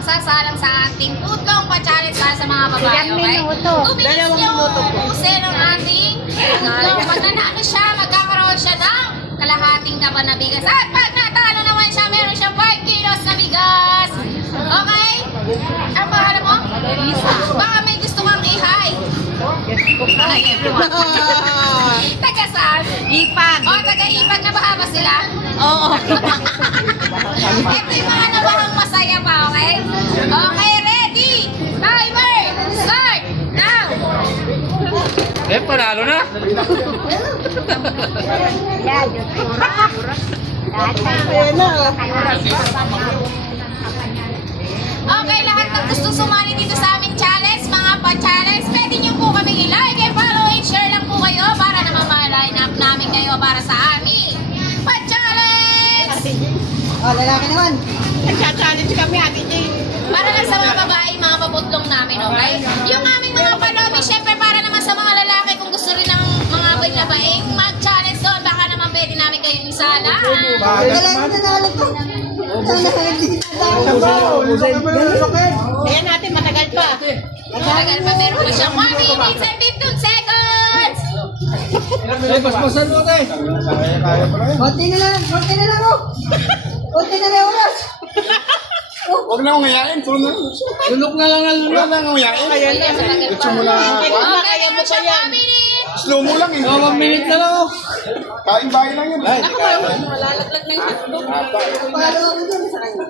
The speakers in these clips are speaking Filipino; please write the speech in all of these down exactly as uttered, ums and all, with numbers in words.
sasalang sa ating putlong pa-challenge para sa mga babae, Ilang okay? minuto? Two minutes yung ubusin ng ating putlong. Pag nanalo siya, magkakaroon siya ng kalahating kaban na bigas. At pag natalo naman siya, meron siyang five kilos na bigas. Okay? Ang pangalan mo? Lisa. Baka may gusto kang i-hi. Hi, everyone. Taga saan? Ipag. O, taga-ipag na bahaba sila? Oo. Ito yung mga nabahang masaya pa, okay? Okay, ready? Timer, start, now! Eh, panalo na. Okay, lahat ng gusto sumali dito sa aming challenge, mga pa-challenge, pwede nyo po kaming i-like and follow and share lang po kayo para naman ma-line up namin kayo para sa aming pa-challenge! Oh, lalaki naman. Nagcha-challenge kami, Ate Jane. Para lang sa mga babae, mga pabutlong namin, okay? Yung aming mga palobi, syempre para naman sa mga lalaki, kung gusto rin ng mga babaeng mag-challenge doon, baka naman pwede namin kayong isala. Ayan natin, matagal pa. Matagal pa, meron pa siyang one minutes and fifteen seconds! Eh, basbasan mo tayo. Konti na lang, konti na lang, oh. Konti na lang, oras. Huwag na akong ngayain. Lunok na lang na lunok. Huwag na akong ngayain. Ayan, matagal pa. mo na. Okay, meron siyang one minute! Slow mo lang eh. Oh, one minute na lang. Kain bahay lang yun. Ay, Malalaglag na yung hotdog. Palo ako dun sa kanya.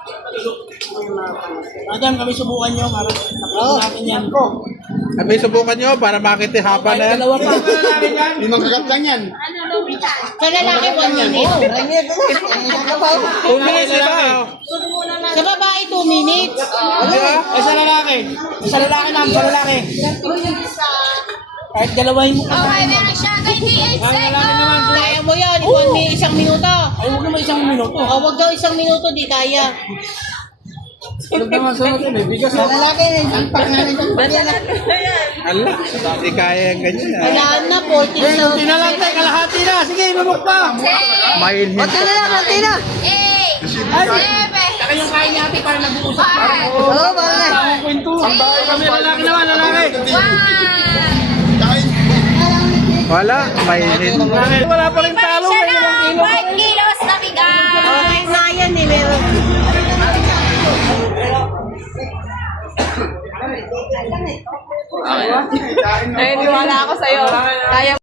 Madam, kami subukan nyo. Nakita natin yan. At may subukan nyo para makita hapa na yan. Dalawa pa. Limang kagat lang yan. Sa lalaki, one minute. Two minutes, di ba? Sa babae, two minutes. Di ba? Ay, sa lalaki. Sa lalaki lang, sa lalaki. Kahit dalawahin mo. Okay, meron siya twenty-eight seconds! Kaya mo yan, one minute, isang minuto. Ay, huwag naman isang minuto. Oh, wag daw isang minuto, di kaya. Tulog naman sa natin eh. Bigas ako. Lalaki, impact na rin. Ala, hindi kaya yung ganyan ah. Wala na, fourteen Hey, na. kunti na lang tayo, kalahati na. Sige, lumok pa. Mailhin. Konti na lang, konti na. eight, Ay, seven, saka yung kain natin para nag-uusap. five, Oo, baka na. Tamang kwentuhan. Kami lalaki naman, lalaki. one. Wala, mailhin. Wala pa rin talo. Siya May ilang na, kilo. five kilos na bigas! Okay na yan, eh, meron. Eh, niwala ako sa'yo. Kaya